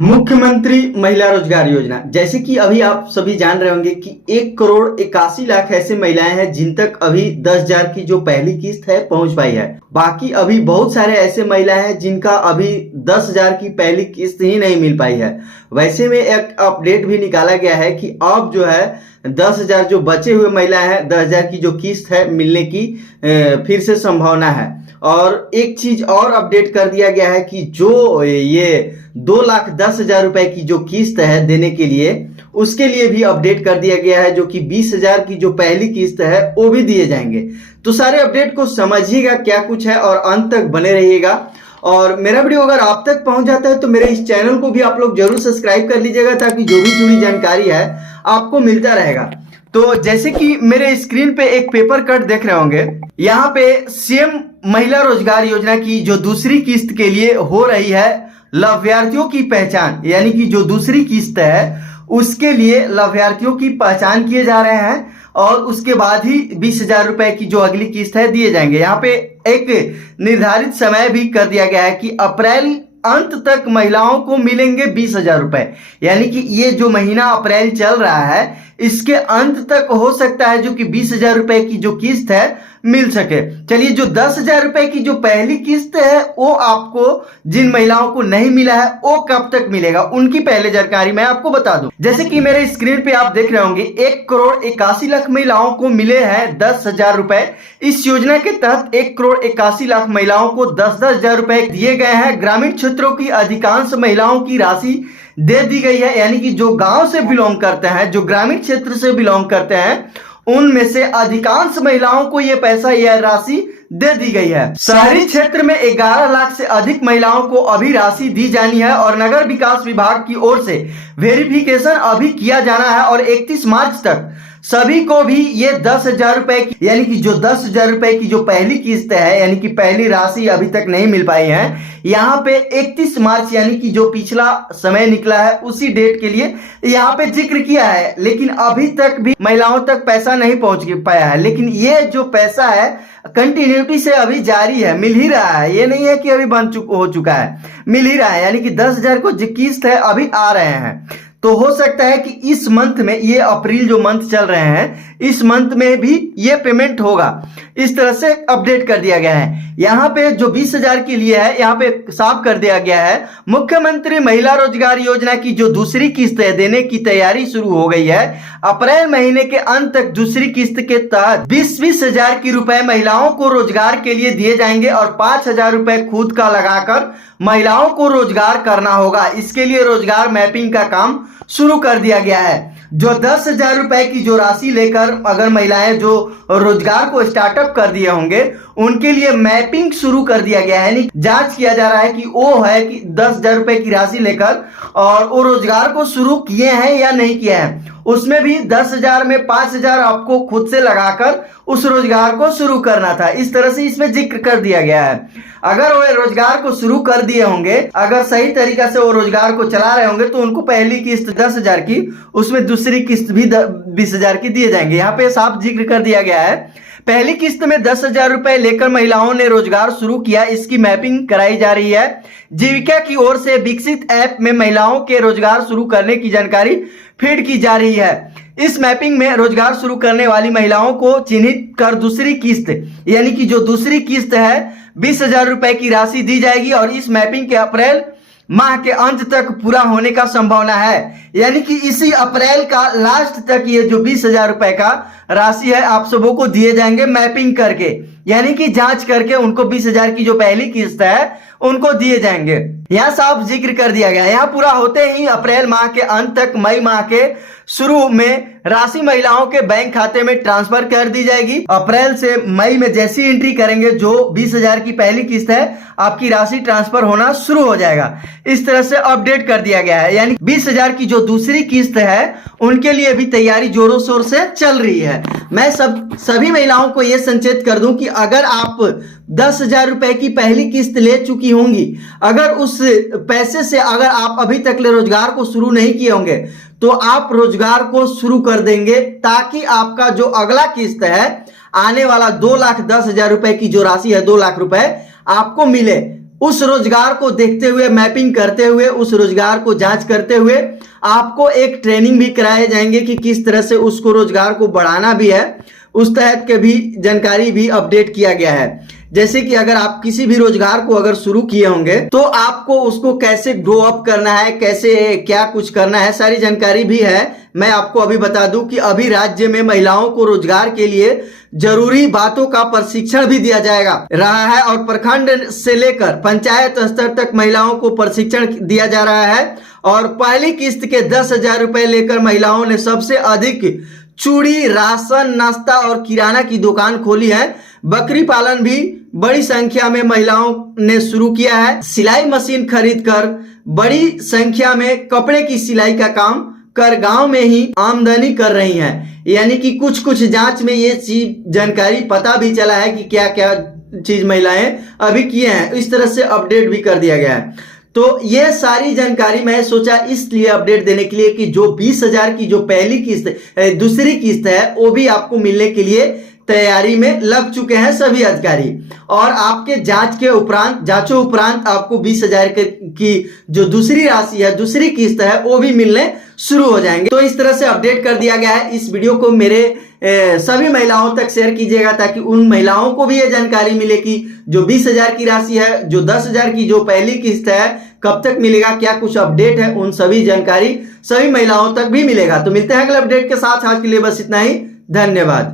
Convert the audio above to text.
मुख्यमंत्री महिला रोजगार योजना, जैसे कि अभी आप सभी जान रहे होंगे कि 1,81,00,000 ऐसे महिलाएं हैं जिन तक अभी 10,000 की जो पहली किस्त है पहुंच पाई है। बाकी अभी बहुत सारे ऐसे महिलाएं हैं जिनका अभी 10,000 की पहली किस्त ही नहीं मिल पाई है। वैसे में एक अपडेट भी निकाला गया है कि अब जो है 10,000 जो बचे हुए महिलाएं हैं, 10,000 की जो किस्त है मिलने की फिर से संभावना है। और एक चीज और अपडेट कर दिया गया है कि जो ये 2,10,000 रुपए की जो किस्त है देने के लिए, उसके लिए भी अपडेट कर दिया गया है, जो कि 20,000 की जो पहली किस्त है वो भी दिए जाएंगे। तो सारे अपडेट को समझिएगा क्या कुछ है और अंत तक बने रहिएगा। और मेरा वीडियो अगर आप तक पहुंच जाता है तो मेरे इस चैनल को भी आप लोग जरूर सब्सक्राइब कर लीजिएगा, ताकि जो भी जुड़ी जानकारी है आपको मिलता रहेगा। तो जैसे कि मेरे स्क्रीन पे एक पेपर कट देख रहे होंगे, यहाँ पे सीएम महिला रोजगार योजना की जो दूसरी किस्त के लिए हो रही है लाभार्थियों की पहचान, यानी कि जो दूसरी किस्त है उसके लिए लाभार्थियों की पहचान किए जा रहे हैं और उसके बाद ही 20,000 रुपए की जो अगली किस्त है दिए जाएंगे। यहाँ पे एक निर्धारित समय भी कर दिया गया है कि अप्रैल अंत तक महिलाओं को मिलेंगे 20,000 रुपए, यानी कि ये जो महीना अप्रैल चल रहा है इसके अंत तक हो सकता है जो कि 20,000 रुपए की जो किस्त है मिल सके। चलिए, जो 10,000 रुपए की जो पहली किस्त है वो आपको जिन महिलाओं को नहीं मिला है वो कब तक मिलेगा, उनकी पहले जानकारी मैं आपको बता दूं। जैसे कि मेरे स्क्रीन पे आप देख रहे होंगे 1,81,00,000 महिलाओं को मिले हैं 10,000 रुपए। इस योजना के तहत 1,81,00,000 महिलाओं को 10,000 रुपए दिए गए हैं। ग्रामीण क्षेत्रों की अधिकांश महिलाओं की राशि दे दी गई है, यानी कि जो गांव से बिलोंग करते हैं, जो ग्रामीण क्षेत्र से बिलोंग करते हैं, उनमें से अधिकांश महिलाओं को यह पैसा, यह राशि दे दी गई है। शहरी क्षेत्र में 11 लाख से अधिक महिलाओं को अभी राशि दी जानी है और नगर विकास विभाग की ओर से वेरिफिकेशन अभी किया जाना है और 31 मार्च तक सभी को भी ये 10,000 रुपए की, यानी कि जो 10,000 रुपए की जो पहली किस्त है, यानी कि पहली राशि अभी तक नहीं मिल पाई है, यहाँ पे 31 मार्च यानी कि जो पिछला समय निकला है उसी डेट के लिए यहाँ पे जिक्र किया है। लेकिन अभी तक भी महिलाओं तक पैसा नहीं पहुंच पाया है, लेकिन ये जो पैसा है कंटिन्यूटी से अभी जारी है, मिल ही रहा है। ये नहीं है कि अभी हो चुका है, मिल ही रहा है, यानी कि 10,000 को जो किस्त है अभी आ रहे हैं। तो हो सकता है कि इस मंथ में, ये अप्रैल जो मंथ चल रहे हैं, इस मंथ में भी ये पेमेंट होगा। इस तरह से अपडेट कर दिया गया है। यहाँ पे जो 20,000 के लिए है, यहाँ पे साफ कर दिया गया है मुख्यमंत्री महिला रोजगार योजना की जो दूसरी किस्त है देने की तैयारी शुरू हो गई है। अप्रैल महीने के अंत तक दूसरी किस्त के तहत 20,000 की रुपए महिलाओं को रोजगार के लिए दिए जाएंगे और 5,000 रुपए खुद का लगाकर महिलाओं को रोजगार करना होगा। इसके लिए रोजगार मैपिंग का काम शुरू कर दिया गया है। जो 10,000 रुपए की जो राशि लेकर अगर महिलाएं जो रोजगार को स्टार्टअप कर दिए होंगे, उनके लिए मैपिंग शुरू कर दिया गया है, यानी जांच किया जा रहा है कि वो है कि 10,000 रुपए की राशि लेकर और वो रोजगार को शुरू किए हैं या नहीं किए हैं। उसमें भी 10,000 में 5,000 आपको खुद से लगाकर उस रोजगार को शुरू करना था। इस तरह से इसमें जिक्र कर दिया गया है। अगर वो रोजगार को शुरू कर दिए होंगे, अगर सही तरीका से वो रोजगार को चला रहे होंगे, तो उनको पहली किस्त 10,000 की, उसमें दूसरी किस्त भी 20,000 की दिए जाएंगे। यहाँ पे साफ जिक्र कर दिया गया है पहली किस्त में 10,000 रुपए लेकर महिलाओं ने रोजगार शुरू किया, इसकी मैपिंग कराई जा रही है। जीविका की ओर से विकसित ऐप में महिलाओं के रोजगार शुरू करने की जानकारी फीड की जा रही है। इस मैपिंग में रोजगार शुरू करने वाली महिलाओं को चिन्हित कर दूसरी किस्त, यानी कि जो दूसरी किस्त है 20,000 रुपए की राशि दी जाएगी और इस मैपिंग के अप्रैल माह के अंत तक पूरा होने का संभावना है, यानी कि इसी अप्रैल का लास्ट तक ये जो 20,000 रुपए का राशि है आप सबों को दिए जाएंगे मैपिंग करके, यानी कि जांच करके उनको 20,000 की जो पहली किस्त है उनको दिए जाएंगे। यहाँ साफ जिक्र कर दिया गया है। यहाँ पूरा होते ही अप्रैल माह के अंत तक मई माह के शुरू में राशि महिलाओं के बैंक खाते में ट्रांसफर कर दी जाएगी। अप्रैल से मई में जैसी एंट्री करेंगे, जो 20,000 की पहली किस्त है, आपकी राशि ट्रांसफर होना शुरू हो जाएगा। इस तरह से अपडेट कर दिया गया है, यानी 20,000 की जो दूसरी किस्त है उनके लिए भी तैयारी जोरों शोर से चल रही है। मैं सभी महिलाओं को यह संचेत कर दूं कि अगर आप 10,000 रुपए की पहली किस्त ले चुकी होंगी, अगर उस पैसे से अगर आप अभी तक ले रोजगार को शुरू नहीं किए होंगे, तो आप रोजगार को शुरू कर देंगे, ताकि आपका जो अगला किस्त है आने वाला 2,10,000 रुपए की जो राशि है, 2 लाख रुपए आपको मिले। उस रोजगार को देखते हुए, मैपिंग करते हुए, उस रोजगार को जांच करते हुए आपको एक ट्रेनिंग भी कराए जाएंगे कि किस तरह से उसको रोजगार को बढ़ाना भी है, उस तहत के भी जानकारी भी अपडेट किया गया है। जैसे कि अगर आप किसी भी रोजगार को अगर शुरू किए होंगे तो आपको उसको कैसे ग्रो अप करना है, कैसे क्या कुछ करना है, सारी जानकारी भी है। मैं आपको अभी बता दूं कि अभी राज्य में महिलाओं को रोजगार के लिए जरूरी बातों का प्रशिक्षण भी दिया जाएगा रहा है और प्रखंड से लेकर पंचायत स्तर तक महिलाओं को प्रशिक्षण दिया जा रहा है। और पहली किस्त के 10,000 रुपए लेकर महिलाओं ने सबसे अधिक चूड़ी, राशन, नाश्ता और किराना की दुकान खोली है। बकरी पालन भी बड़ी संख्या में महिलाओं ने शुरू किया है। सिलाई मशीन खरीदकर बड़ी संख्या में कपड़े की सिलाई का काम कर गांव में ही आमदनी कर रही हैं। यानी कि कुछ कुछ जांच में ये चीज जानकारी पता भी चला है कि क्या क्या चीज महिलाएं अभी किए हैं, इस तरह से अपडेट भी कर दिया गया है। तो ये सारी जानकारी मैं सोचा इसलिए अपडेट देने के लिए कि जो 20,000 की जो पहली किस्त, दूसरी किस्त है, वो भी आपको मिलने के लिए तैयारी में लग चुके हैं सभी अधिकारी। और आपके जांचों उपरांत आपको 20,000 की जो दूसरी राशि है, दूसरी किस्त है, वो भी मिलने शुरू हो जाएंगे। तो इस तरह से अपडेट कर दिया गया है। इस वीडियो को मेरे सभी महिलाओं तक शेयर कीजिएगा ताकि उन महिलाओं को भी ये जानकारी मिले कि जो 20,000 की राशि है, जो 10,000 की जो पहली किस्त है, कब तक मिलेगा, क्या कुछ अपडेट है, उन सभी जानकारी सभी महिलाओं तक भी मिलेगा। तो मिलते हैं अगले अपडेट के साथ। आज के लिए बस इतना ही। धन्यवाद।